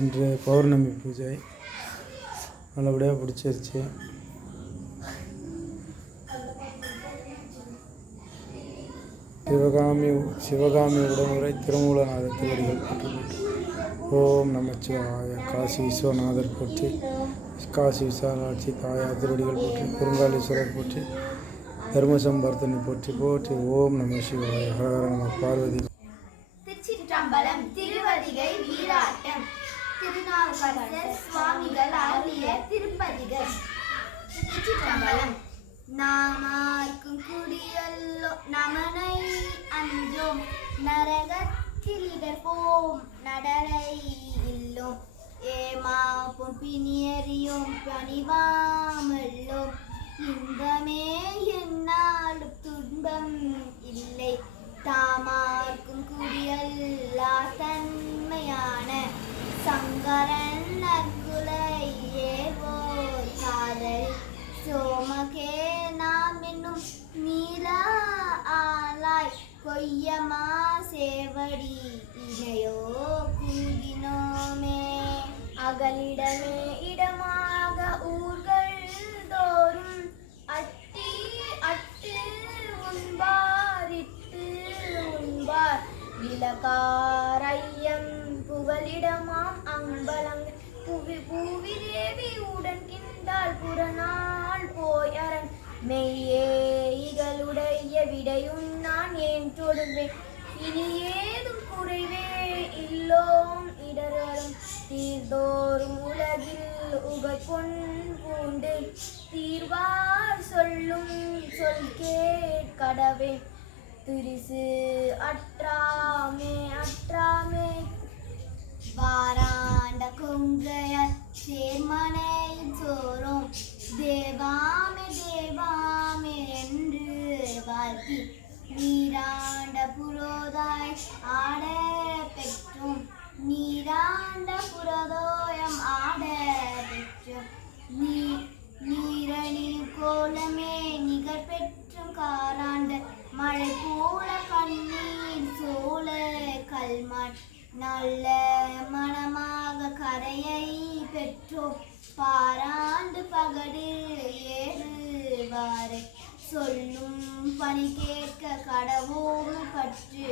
இன்று பௌர்ணமி பூஜை. நல்லபடியாக பிடிச்சிருச்சு சிவகாமி சிவகாமி உடனுரை திருமூலநாதர் திருவடிகள் போட்டு ஓம் நமச்சிவாய. காசி விஸ்வநாதர் போற்றி காசி விசாலாட்சி தாயார் திருவடிகள் போற்றி குறுங்காலீஸ்வரர் போற்றி தர்மசம்பர்த்தனை போற்றி போற்றி ஓம் நம சிவாய. ஹரஹர நம. பார்வதி திருநாவுக்கரசர் சுவாமிகள் அருளிய திருப்பதிகள். திருச்சிற்றம்பலம் நாமார்க்கும் குடியல்லோ நமனை அஞ்சோம். நரகத்தில் இடர்போம் நடலை இல்லோம். ஏமாப்பும் பிணியறியோம். பணிவாமல்லோம். இன்பமே என்னாலும் துன்பம் இல்லை. தாமார்க்கும் குடியல்லா தன்மையான அகலிடமே இடமாக ஊர்கள் தோறும் அட்டி அட்டு உண்பாரிட்டு உண்பார். விளக்காரையம் புகலிடமாம் அம்பலம். புவி பூவி தேவி உடன் கிந்தால் புறநாள் போய் அரண் மெய்யே இகளுடைய விடையும் நான் ஏன் தொடுவேன்? இனி ஏதும் குறைவே இல்லோம். உலகில் பொன் பூண்டு தீர்வார் சொல்லும் சொல் கேட்கடவே திரிசு அற்றாமே அற்றாமே. வாராண்ட கொங்கை பெற்றும் நீ நீரணில் கோலமே நிகர் பெற்றும் காராண்ட மழை போல கண்ணீர் சோழ கல்மான். நல்ல மனமாக கரையை பெற்றோம். பாராண்டு பகடு ஏறுவாரை சொல்லும் பணி கேட்க கடவோடு பற்று.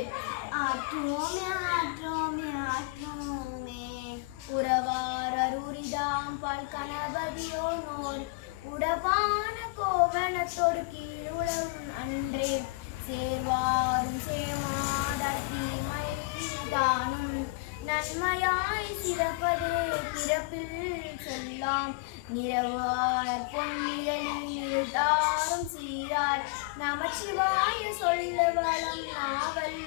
ஆற்றோமே ஆற்றோமே ஆற்று அன்றே சேர்வாரும் சேமாதாய் தீமை தானும் நன்மையாய் சிறப்பதே பிறப்பில் சொல்லாம். நிறவார் பொன்னியலில் தாரும் சீரார். நமச்சிவாய சொல்ல வளம் நாவல்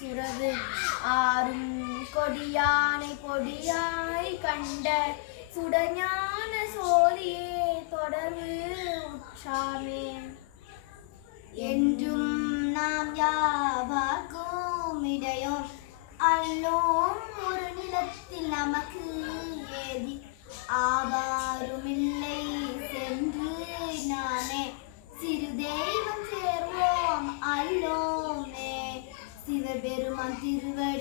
சுரது. ஆறும் கொடியானை கொடியாய் கண்ட சுடஞான சோதியே தொடர்பு உற்றாமே. என்றும் நாம் யாவாக்கும் இடையோம் அல்லோம் ஒரு நிலத்தில் நமக்கு ஏதி ஆவாருமில்லை சென்று நானே சிறு தெய்வம் சேர்வோம் அல்லோமே சிவபெருமான் திருவடியே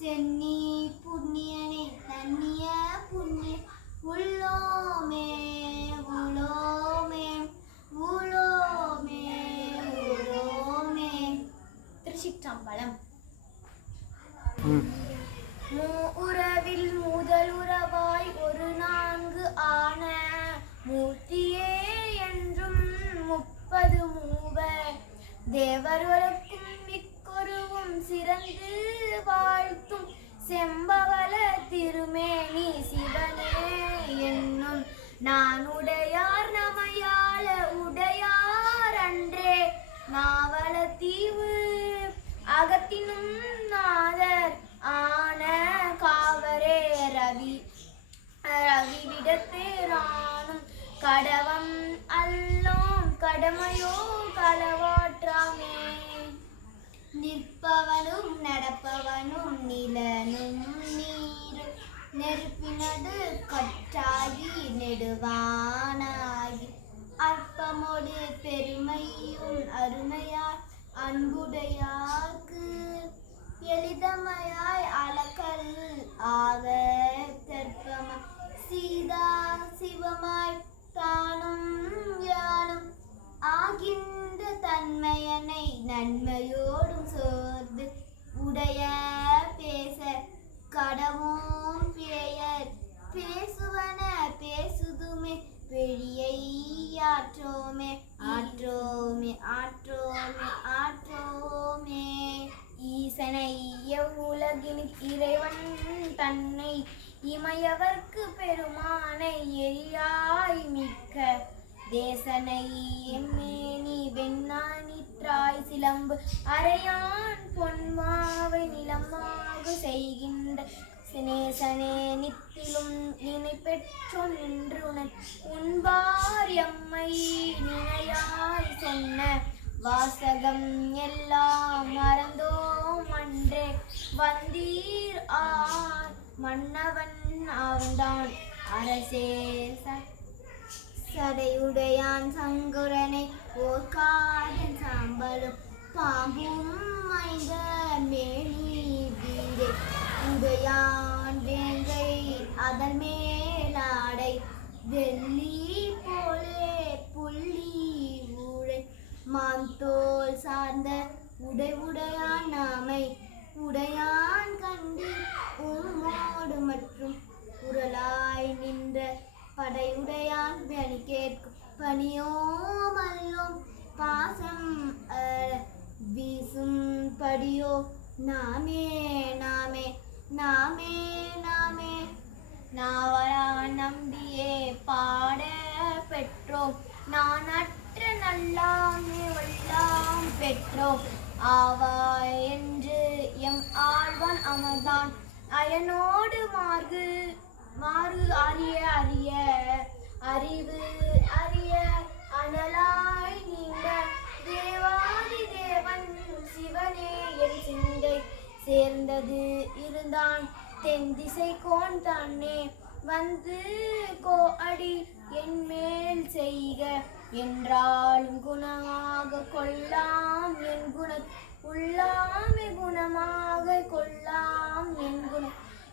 சென்னி புண்ணியனே தன்னிய புண்ணிய உள்ளோமே உளோமே உளோமே உளோமே. திருச்சிற்றம்பலம். உறவில் முதல் உறவாய் ஒரு நான்கு ஆன மூர்த்தியே என்றும் முப்பது மூவர். தேவர்களுக்கும் மிக்கொருவும் சிறந்து வாழ் செம்பவள திருமேனி சிவனே என்னும் நான் உடையார் நமையால உடையார் அன்றே. மாவள தீவு அகத்தினும் நிலனும் நீரும் நெருப்பினது கற்றாகி நெடுவானாகி. அற்பமோடு பெருமையும் அருமையாய் அன்புடையாக்கு எளிதமையாய் அளக்கல் ஆக தெற்பமாய் சீதா சிவமாய் தானும் யானும் ஆகின்ற தன்மையனை நன்மையோடும் சோர்ந்து உடைய எவ்வுலகின் இறைவன் தன்னை இமையவர்க்கு பெருமானை எரியாய் மிக்க தேசனை எம்மேனி வெண்ணானிற்றாய் சிலம்பு. அரையான் பொன்மாவை நிலமாக செய்கின்ற சினேசனே நித்திலும் நினை பெற்றோம் நின்று உண்பார் எம்மை நினையாய் சொன்ன வாசகம் எல்லாம் மறந்தோம் அன்று. வந்தீர் ஆர் மன்னவன் அவன்தான் அரசே சடையுடையான் சங்குரனை ஓர்காதன் சாம்பலும் பாம்பும் மைந்த மேனி வீரே உடையான் வேங்கை அதன் மேலாடை வெள்ளி போலே புள்ளி ஊழை. மாந்தோல் சார்ந்த உடை உடையான் நாமை உடையான் கண்டு உம்மோடு மற்றும் குரலாய் நின்ற படையுடையான் பணி கேட்கும். பணியோ பாசம் வீசும் படியோ நாமே நாமே நாமே நாமே. நாவரா நம்பியே பாட பெற்றோம். நான் அற்ற நல்லாமே வல்லாம் பெற்றோம். ஆவா என்று அயனோடு மார்கு மாறு அறிய அறிய அறிவு அறிய அனலாய் நீண்ட தேவாதி தேவன் சிவனே என் சிந்தை சேர்ந்தது இருந்தான். தென் திசை கோன் தானே வந்து கோ அடி என் மேல் செய்க. என்றாலும் குணமாக கொள்ளாம் என் குண உள்ளாமே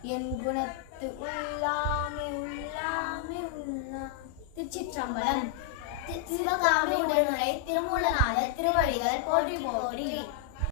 என் குணத்து உள்ளாமே உள்ளாமே உள்ளா. திருச்சிற்றம்பலம். சிவகாமி உடனுரை திருமூலநாத திருவடிகள் போற்றி போற்றி.